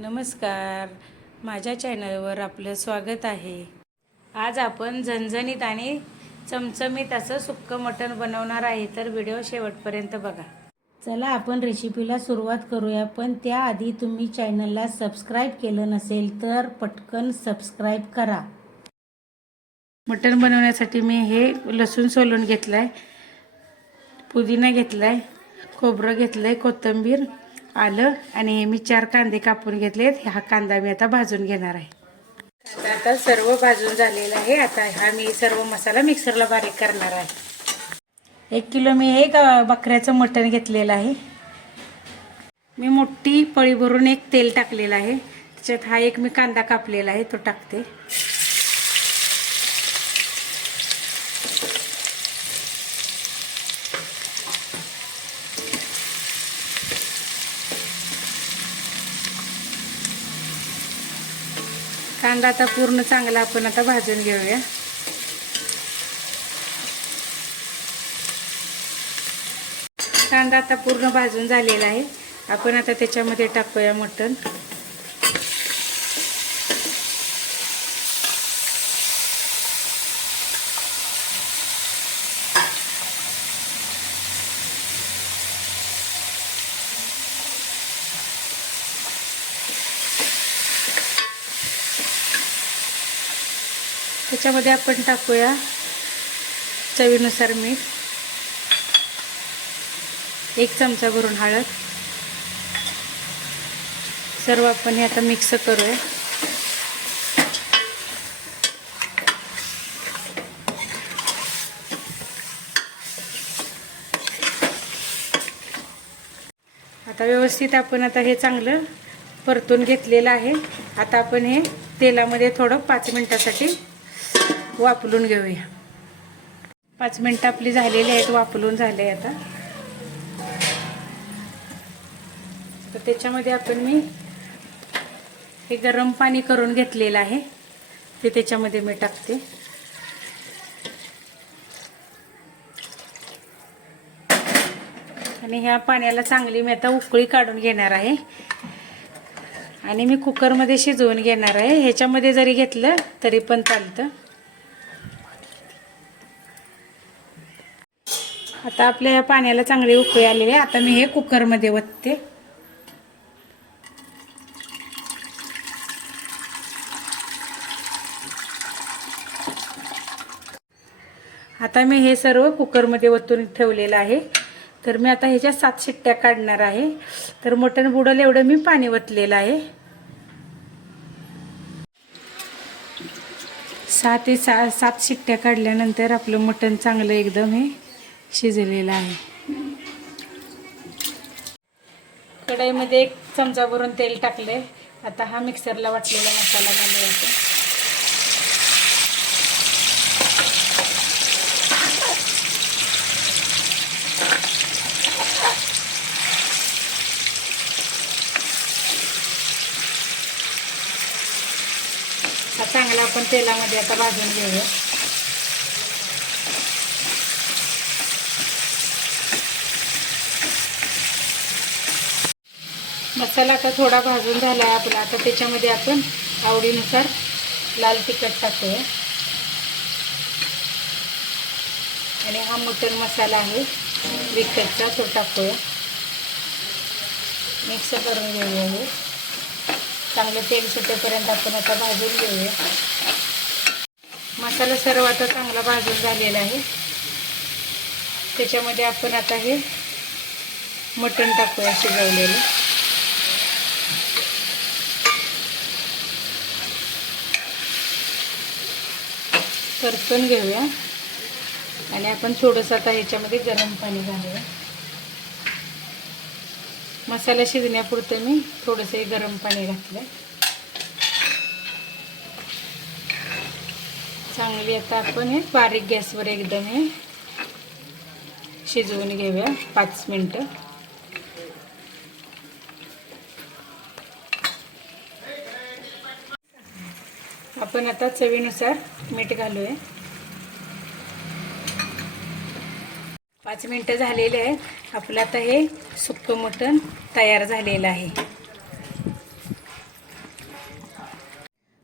नमस्कार. माझ्या चॅनलवर आपलं स्वागत आहे. आज आपण झणझणीत आणि चमचमीत असं सुक्कं मटण बनवणार आहे तर व्हिडिओ शेवटपर्यंत बघा. चला आपण रेसिपीला सुरुवात करूया पण त्याआधी तुम्ही चॅनलला सबस्क्राईब केलं नसेल तर पटकन सबस्क्राईब करा. मटण बनवण्यासाठी मी हे लसूण सोलून घेतलं आहे पुदिना घेतला आहे खोबरं घेतलं आहे कोथिंबीर आलं आणि मी चार कांदे कापून घेतलेत. हा कांदा मी आता भाजून घेणार आहे. आता आता सर्व भाजून झालेलं आहे. आता हा मी सर्व मसाला मिक्सरला बारीक करणार आहे. एक किलो मी एक बकऱ्याचं मटण घेतलेलं आहे. मी मोठी पळी भरून एक तेल टाकलेलं आहे. त्याच्यात हा एक मी कांदा कापलेला आहे. तो टाकते. कांदा आता पूर्ण चांगला आपण आता भाजून घेऊया. कांदा आता पूर्ण भाजून झालेला आहे. आपण आता त्याच्यामध्ये टाकूया मटण. त्याच्यामध्ये आपण टाकूया चवीनुसार मीठ. एक चमचा भरून हळद. सर्व आपण हे आता मिक्स करूया. आता व्यवस्थित आपण आता हे चांगलं परतून घेतलेलं आहे. आता आपण हे तेलामध्ये थोडं पाच मिनटासाठी वापरून घेऊया. पाच मिनटं आपली झालेली आहेत वापरून झाले आता. तर त्याच्यामध्ये आपण मी हे गरम पाणी करून घेतलेलं आहे. ते त्याच्यामध्ये मी टाकते. आणि ह्या पाण्याला चांगली मी आता उकळी काढून घेणार आहे. आणि मी कुकरमध्ये शिजवून घेणार आहे. ह्याच्यामध्ये जरी घेतलं तरी पण चालतं. आता आपल्या ह्या पाण्याला चांगले उकळी आलेले आहे आता मी हे कुकरमध्ये वतते. आता मी हे सर्व कुकरमध्ये वतून ठेवलेलं आहे. तर मी आता ह्याच्या सात शिट्ट्या काढणार आहे. तर मटण बुडल एवढं मी पाणी वतलेलं आहे. सहा ते सा सात शिट्ट्या काढल्यानंतर आपलं मटण चांगलं एकदम हे शिजलेलं आहे. कढईमध्ये एक चमचा भरून तेल टाकले आता हा मिक्सरला वाटलेला मसाला घालूया चांगला आपण तेलामध्ये आता भाजून घेऊया. मसाला आता थोडा भाजून झाला आहे आपला. आता त्याच्यामध्ये आपण आवडीनुसार लाल तिखट टाकूया. आणि हा मटन मसाला आहे. विकतचा तो टाकूया. मिक्स करून घेऊया हे. चांगलं तेल सुटेपर्यंत आपण आता भाजून घेऊया. मसाला सर्व आता चांगला भाजून झालेला आहे. त्याच्यामध्ये आपण आता हे मटण टाकूया शिजवलेलं. परतून घेऊया. आणि आपण थोडंसं आता ह्याच्यामध्ये गरम पाणी घालूया. मसाला शिजण्यापुरतं मी थोडंसं गरम पाणी घातलं चांगली आता आपण हे बारीक गॅसवर एकदम हे शिजवून घेऊया पाच मिनटं. आपण आता चवीनुसार मीठ घालूया. पाच मिनटं झालेले आहेत. आपलं आता हे सुक्कं मटण तयार झालेलं आहे.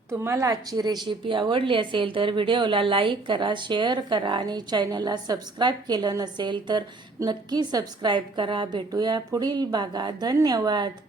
तुम्हाला आजची रेसिपी आवडली असेल तर व्हिडिओला लाईक करा शेअर करा आणि चॅनलला सबस्क्राईब केलं नसेल तर नक्की सबस्क्राईब करा. भेटूया पुढील भागात. धन्यवाद.